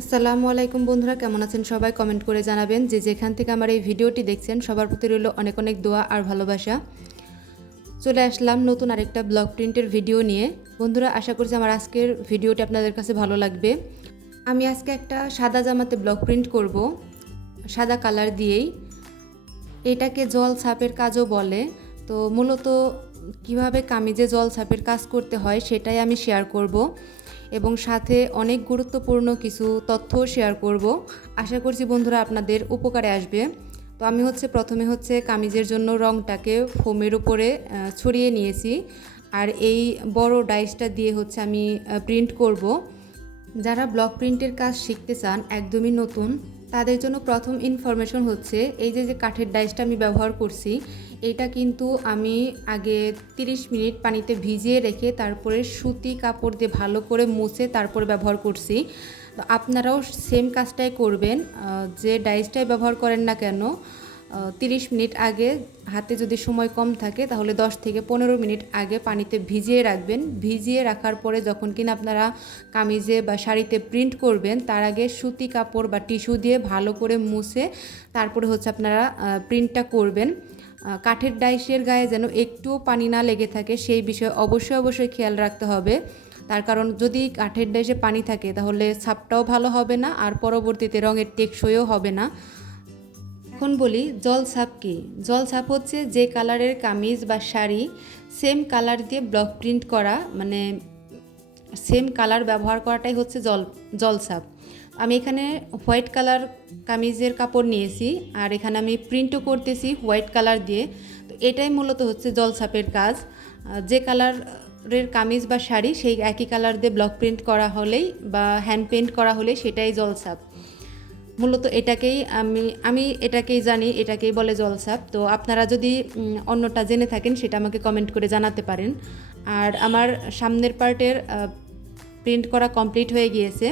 আসসালামু আলাইকুম বন্ধুরা, কেমন আছেন সবাই? কমেন্ট করে জানাবেন যে যেখান থেকে আমার এই ভিডিওটি দেখছেন, সবার প্রতি রইল অনেক অনেক দোয়া আর ভালোবাসা। চলে আসলাম নতুন আরেকটা ব্লগ প্রিন্টের ভিডিও নিয়ে। বন্ধুরা, আশা করছি আমার আজকের ভিডিওটি আপনাদের কাছে ভালো লাগবে। আমি আজকে একটা সাদা জামাতে ব্লগ প্রিন্ট করব, সাদা কালার দিয়েই। এটাকে জল ছাপের কাজও বলে। তো মূলত কীভাবে কামিজে জল ছাপের কাজ করতে হয় সেটাই আমি শেয়ার করব। এবং সাথে অনেক গুরুত্বপূর্ণ কিছু তথ্য শেয়ার করব। আশা করছি বন্ধুরা আপনাদের উপকারে আসবে। তো আমি হচ্ছে প্রথমে হচ্ছে কামিজের জন্য রংটাকে ফোমের উপরে ছড়িয়ে নিয়েছি। আর এই বড় ডাইসটা দিয়ে হচ্ছে আমি প্রিন্ট করব। যারা ব্লক প্রিন্টের কাজ শিখতে চান, একদমই নতুন তাদের জন্য প্রথম ইনফরমেশন হচ্ছে, এই যে যে কাঠের ডাইসটা আমি ব্যবহার করছি, এটা কিন্তু আমি আগে 30 মিনিট পানিতে ভিজিয়ে রেখে তারপরে সুতি কাপড় দিয়ে ভালো করে মুছে তারপরে ব্যবহার করছি। তো আপনারাও সেম কাজটাই করবেন যে ডাইসটাই ব্যবহার করেন না কেন তিরিশ মিনিট আগে হাতে যদি সময় কম থাকে, তাহলে 10 থেকে পনেরো মিনিট আগে পানিতে ভিজিয়ে রাখবেন। ভিজিয়ে রাখার পরে যখন কিনা আপনারা কামিজে বা শাড়িতে প্রিন্ট করবেন, তার আগে সুতি কাপড় বা টিস্যু দিয়ে ভালো করে মুছে তারপরে হচ্ছে আপনারা প্রিন্টটা করবেন। কাঠের ডাইসের গায়ে যেন একটুও পানি না লেগে থাকে, সেই বিষয়ে অবশ্যই অবশ্যই খেয়াল রাখতে হবে। তার কারণ যদি কাঠের ডাইসে পানি থাকে, তাহলে ছাপটাও ভালো হবে না, আর পরবর্তীতে রঙের টেকসইও হবে না। এখন বলি জল ছাপ কি? জল ছাপ হচ্ছে যে কালারের কামিজ বা শাড়ি সেম কালার দিয়ে ব্লক প্রিন্ট করা মানে সেম কালার ব্যবহার করাটাই হচ্ছে জল জল ছাপ। আমি এখানে হোয়াইট কালার কামিজের কাপড় নিয়েছি আর এখানে আমি প্রিন্টও করতেছি হোয়াইট কালার দিয়ে। তো এটাই মূলত হচ্ছে জল ছাপের কাজ। যে কালারের কামিজ বা শাড়ি সেই একই কালার দিয়ে ব্লক প্রিন্ট করা হলেই বা হ্যান্ড পেন্ট করা হলে সেটাই জল ছাপ। মূলত এটাকেই আমি আমি এটাকেই জানি, এটাকেই বলে জলসাপ। তো আপনারা যদি অন্যটা জেনে থাকেন, সেটা আমাকে কমেন্ট করে জানাতে পারেন। আর আমার সামনের পার্টের প্রিন্ট করা কমপ্লিট হয়ে গিয়েছে।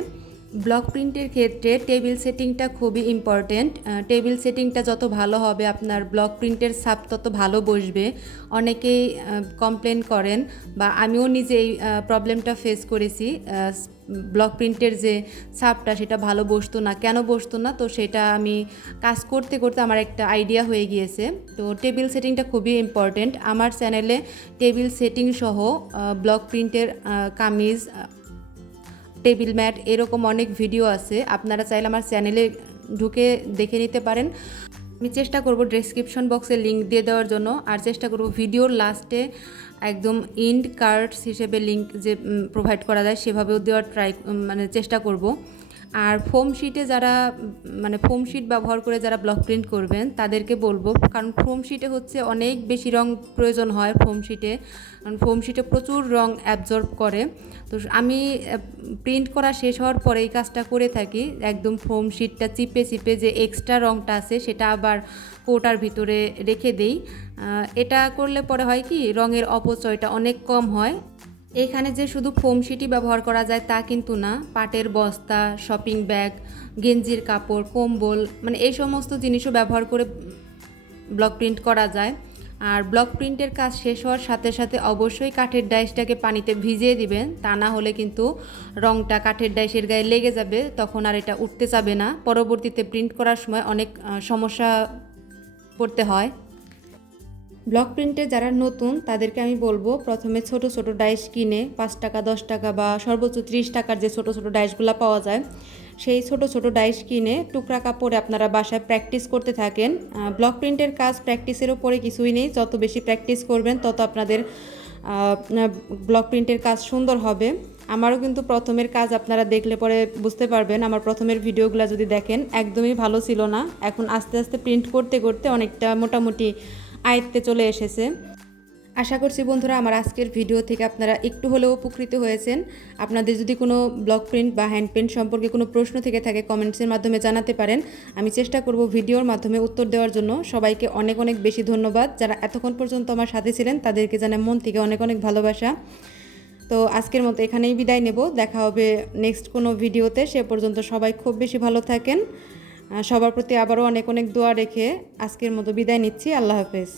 ব্লক প্রিন্টের ক্ষেত্রে টেবিল সেটিংটা খুবই ইম্পর্টেন্ট টেবিল সেটিংটা যত ভালো হবে আপনার ব্লক প্রিন্টের ছাপ তত ভালো বসবে। অনেকেই কমপ্লেন করেন বা আমিও নিজে এই প্রবলেমটা ফেস করেছি ব্লক প্রিন্টের যে ছাপটা সেটা ভালো বসতো না। কেন বসতো না? তো সেটা আমি কাজ করতে করতে আমার একটা আইডিয়া হয়ে গিয়েছে। তো টেবিল সেটিংটা খুবই ইম্পর্টেন্ট আমার চ্যানেলে টেবিল সেটিং সহ ব্লক প্রিন্টের কামিজ টেবিল ম্যাট, এরকম অনেক ভিডিও আছে। আপনারা চাইলে আমার চ্যানেলে ঢুকে দেখে নিতে পারেন। আমি চেষ্টা করব ডেসক্রিপশন বক্সে লিঙ্ক দিয়ে দেওয়ার জন্য। আর চেষ্টা করব ভিডিওর লাস্টে একদম ইন্ড কার্ডস হিসেবে লিঙ্ক যে প্রোভাইড করা যায়, সেভাবেও দেওয়ার ট্রাই মানে চেষ্টা করব। আর ফোম শিটে যারা মানে ফোম শিট ব্যবহার করে যারা ব্লক প্রিন্ট করবেন, তাদেরকে বলব, কারণ ফোম শিটে হচ্ছে অনেক বেশি রং প্রয়োজন হয় ফোম শিটে। কারণ ফোম শিটে প্রচুর রং অ্যাবজর্ব করে। তো আমি প্রিন্ট করা শেষ হওয়ার পরে এই কাজটা করে থাকি। একদম ফোম শিটটা চিপে চিপে যে এক্সট্রা রংটা আছে, সেটা আবার কোটার ভিতরে রেখে দেই। এটা করলে পরে হয় কি, রঙের অপচয়টা অনেক কম হয়। এখানে যে শুধু ফোম শিটই ব্যবহার করা যায় তা কিন্তু না। পাটের বস্তা শপিং ব্যাগ গেঞ্জির কাপড়, কম্বল মানে এই সমস্ত জিনিসও ব্যবহার করে ব্লক প্রিন্ট করা যায়। আর ব্লক প্রিন্টের কাজ শেষ হওয়ার সাথে সাথে অবশ্যই কাঠের ডাইসটাকে পানিতে ভিজিয়ে দিবেন। তা না হলে কিন্তু রংটা কাঠের ডাইসের গায়ে লেগে যাবে, তখন আর এটা উঠতে যাবে না। পরবর্তীতে প্রিন্ট করার সময় অনেক সমস্যা পড়তে হয়। ব্লক প্রিন্টে যারা নতুন, তাদেরকে আমি বলব প্রথমে ছোট ছোট ডাইস কিনে, পাঁচ টাকা, দশ টাকা বা সর্বোচ্চ ত্রিশ টাকার যে ছোট ছোট ডাইসগুলো পাওয়া যায়, সেই ছোট ছোট ডাইস কিনে টুকরা কাপড়ে আপনারা বাসায় প্র্যাকটিস করতে থাকেন। ব্লক প্রিন্টের কাজ প্র্যাকটিসের ওপরে কিছুই নেই, যত বেশি প্র্যাকটিস করবেন, তত আপনাদের ব্লক প্রিন্টের কাজ সুন্দর হবে। আমারও কিন্তু প্রথমের কাজ আপনারা দেখলে পরে বুঝতে পারবেন, আমার প্রথমের ভিডিওগুলো যদি দেখেন, একদমই ভালো ছিল না। এখন আস্তে আস্তে প্রিন্ট করতে করতে অনেকটা মোটামুটি আয়ত্তে চলে এসেছে। আশা করছি বন্ধুরা আমার আজকের ভিডিও থেকে আপনারা একটু হলেও উপকৃত হয়েছেন। আপনাদের যদি কোনো ব্লক প্রিন্ট বা হ্যান্ড প্রিন্ট সম্পর্কে কোনো প্রশ্ন থেকে থাকে কমেন্টসের মাধ্যমে জানাতে পারেন। আমি চেষ্টা করব ভিডিওর মাধ্যমে উত্তর দেওয়ার জন্য। সবাইকে অনেক অনেক বেশি ধন্যবাদ। যারা এতক্ষণ পর্যন্ত আমার সাথে ছিলেন, তাদেরকে জানাই মন থেকে অনেক অনেক ভালোবাসা। তো আজকের মতো এখানেই বিদায় নেব। দেখা হবে নেক্সট কোনো ভিডিওতে। সে পর্যন্ত সবাই খুব বেশি ভালো থাকেন। সবার প্রতি আবারও অনেক অনেক দোয়া রেখে আজকের মতো বিদায় নিচ্ছি। আল্লাহ হাফেজ।